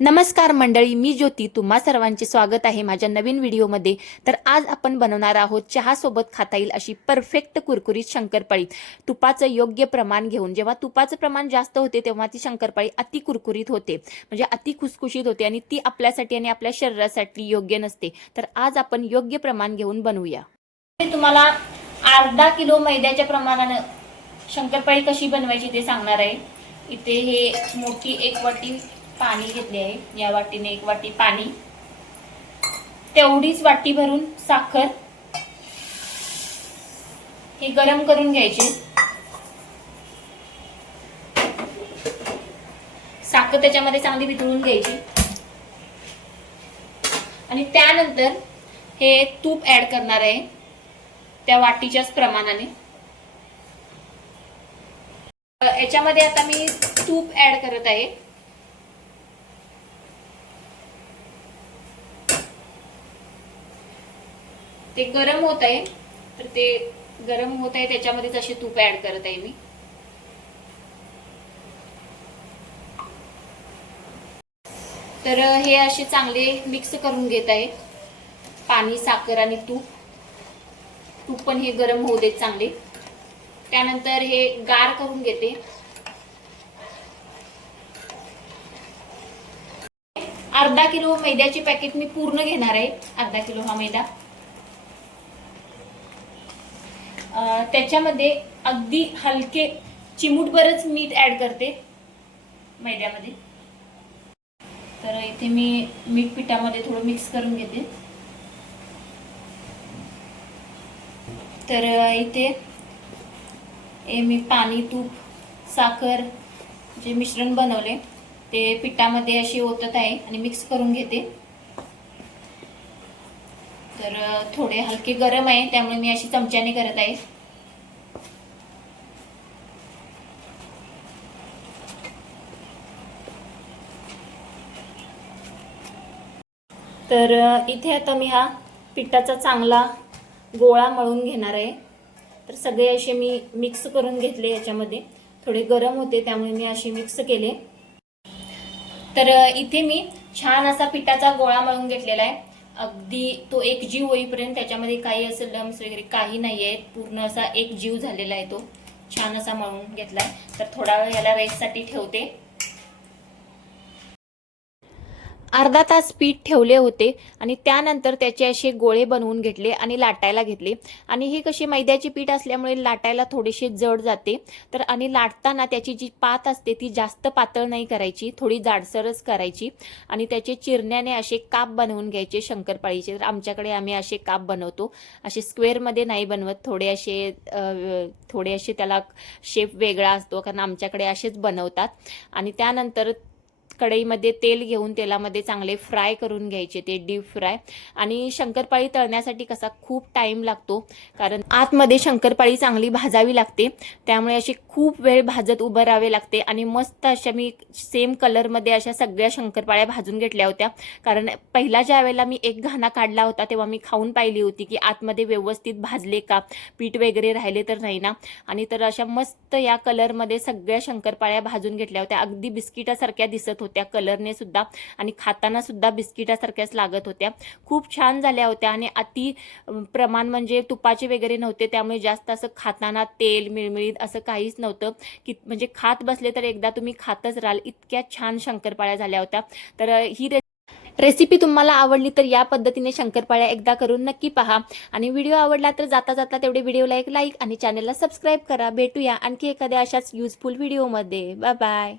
नमस्कार मंडळी, मी ज्योती. तुम्हा सर्वांचे स्वागत आहे माझ्या नवीन व्हिडिओमध्ये. तर आज आपण बनवणार आहोत चहासोबत खाता येईल अशी परफेक्ट कुरकुरीत शंकरपाळी. तुपाचं योग्य प्रमाण घेऊन. जेव्हा तुपाचं प्रमाण जास्त होते तेव्हा ती शंकरपाळी अति कुरकुरीत होते, म्हणजे अति खुसखुशीत होते आणि ती आपल्यासाठी आणि आपल्या शरीरासाठी योग्य नसते. तर आज आपण योग्य प्रमाण घेऊन बनवूया. तुम्हाला अर्धा किलो मैद्याच्या प्रमाणाने शंकरपाळी कशी बनवायची ते सांगणार आहे. इथे हे मोठी एक वाटी पाणी घेतले आहे. या वाटीने एक वाटी पाणी, तेवढीच वाटी भरून साखर हे गरम करून घ्यायचे. साखर त्याच्यामध्ये चांगली वितळून घ्यायची आणि त्यानंतर हे तूप ऍड करणार आहे त्या वाटीच्याच प्रमाणाने. याच्यामध्ये आता मी तूप ऍड करत आहे. ते गरम होत आहे, तर ते गरम होत आहे त्याच्यामध्येच असे तूप ऍड करत आहे मी. तर हे असे चांगले मिक्स करून घेत आहे. पाणी, साखर आणि तूप पण हे गरम होऊ देत चांगले. त्यानंतर हे गार करून घेते. अर्धा किलो मैद्याची पॅकेट मी पूर्ण घेणार आहे. अर्धा किलो हा मैदा. त्याच्यामध्ये अगदी हलके चिमूटभरच मीठ ऍड करते मैद्यामध्ये. तर इथे मी मीठ पिठामध्ये थोडं मिक्स करून घेते. तर इथे मी पाणी, तूप, साखर जे मिश्रण बनवले ते पिठामध्ये अशी ओतत आहे आणि मिक्स करून घेते. तर थोडे हलके गरम आहे त्यामुळे मी अशी चमच्याने करत आहे. तर इथे आता मी हा पिठाचा चांगला गोळा मळून घेणार आहे. तर सगळे असे मी मिक्स करून घेतले. याच्यामध्ये थोडे गरम होते त्यामुळे मी असे मिक्स केले. तर इथे मी छान असा पिठाचा गोळा मळून घेतलेला आहे. अगदी तो एक जीव होईपर्यंत. त्याच्यामध्ये काही असं लम्स वगैरे काही नाही आहे. पूर्ण असा एक जीव झालेला आहे. तो छान असा मळून घेतलाय. तर थोडा वेळ याला रेस्टसाठी ठेवते. अर्धा तास पीठ ठेवले होते आणि त्यानंतर त्याचे असे गोळे बनवून घेतले आणि लाटायला घेतले. आणि हे कशी मैद्याचे पीठ असल्यामुळे लाटायला थोडेसे जड जाते. तर आणि लाटताना त्याची जी पात असते ती जास्त पातळ नाही करायची, थोडी जाडसरच करायची. आणि त्याचे चिरण्याने असे काप बनवून घ्यायचे शंकरपाळीचे. तर आमच्याकडे आम्ही असे काप बनवतो. असे स्क्वेअरमध्ये नाही बनवत. थोडे असे त्याला शेप वेगळा असतो, कारण आमच्याकडे असेच बनवतात. आणि त्यानंतर कढईमध्ये तेल घेऊन तेलामध्ये चांगले फ्राय करून घ्यायचे, ते डीप फ्राय. आणि शंकरपाळी तळण्यासाठी कसा खूप टाइम लागतो, कारण आतमध्ये शंकरपाळी चांगली भाजावी लागते. त्यामुळे अशी खूप वेळ भाजत उभं राहावे लागते. आणि मस्त अशा मी सेम कलरमध्ये अशा सगळ्या शंकरपाळ्या भाजून घेतल्या होत्या. कारण पहिला ज्या वेळेला मी एक घाणा काढला होता तेव्हा मी खाऊन पाहिली होती की आतमध्ये व्यवस्थित भाजले का, पीठ वगैरे राहिले तर नाही ना. आणि तर अशा मस्त या कलरमध्ये सगळ्या शंकरपाळ्या भाजून घेतल्या होत्या. अगदी बिस्किटासारख्या दिसत होत्या कलरने सुद्धा आणि खाताना सुद्धा बिस्किटासारख्याच लागत होत्या. खूप छान झाल्या होत्या आणि अति प्रमाण म्हणजे तुपाचे वगैरे नव्हते. त्यामुळे जास्त असं खाताना तेल मिळमिळीत असं काहीच नव्हतं की म्हणजे खात बसले तर एकदा तुम्ही खातच राहाल, इतक्या छान शंकरपाळ्या झाल्या होत्या. तर ही रेसिपी तुम्हाला आवडली तर या पद्धतीने शंकरपाळ्या एकदा करून नक्की पहा. आणि व्हिडिओ आवडला तर जाता जाता तेवढे व्हिडिओला एक लाईक आणि चॅनलला सबस्क्राईब करा. भेटूया आणखी एखाद्या अशाच युजफुल व्हिडिओमध्ये. Bye bye.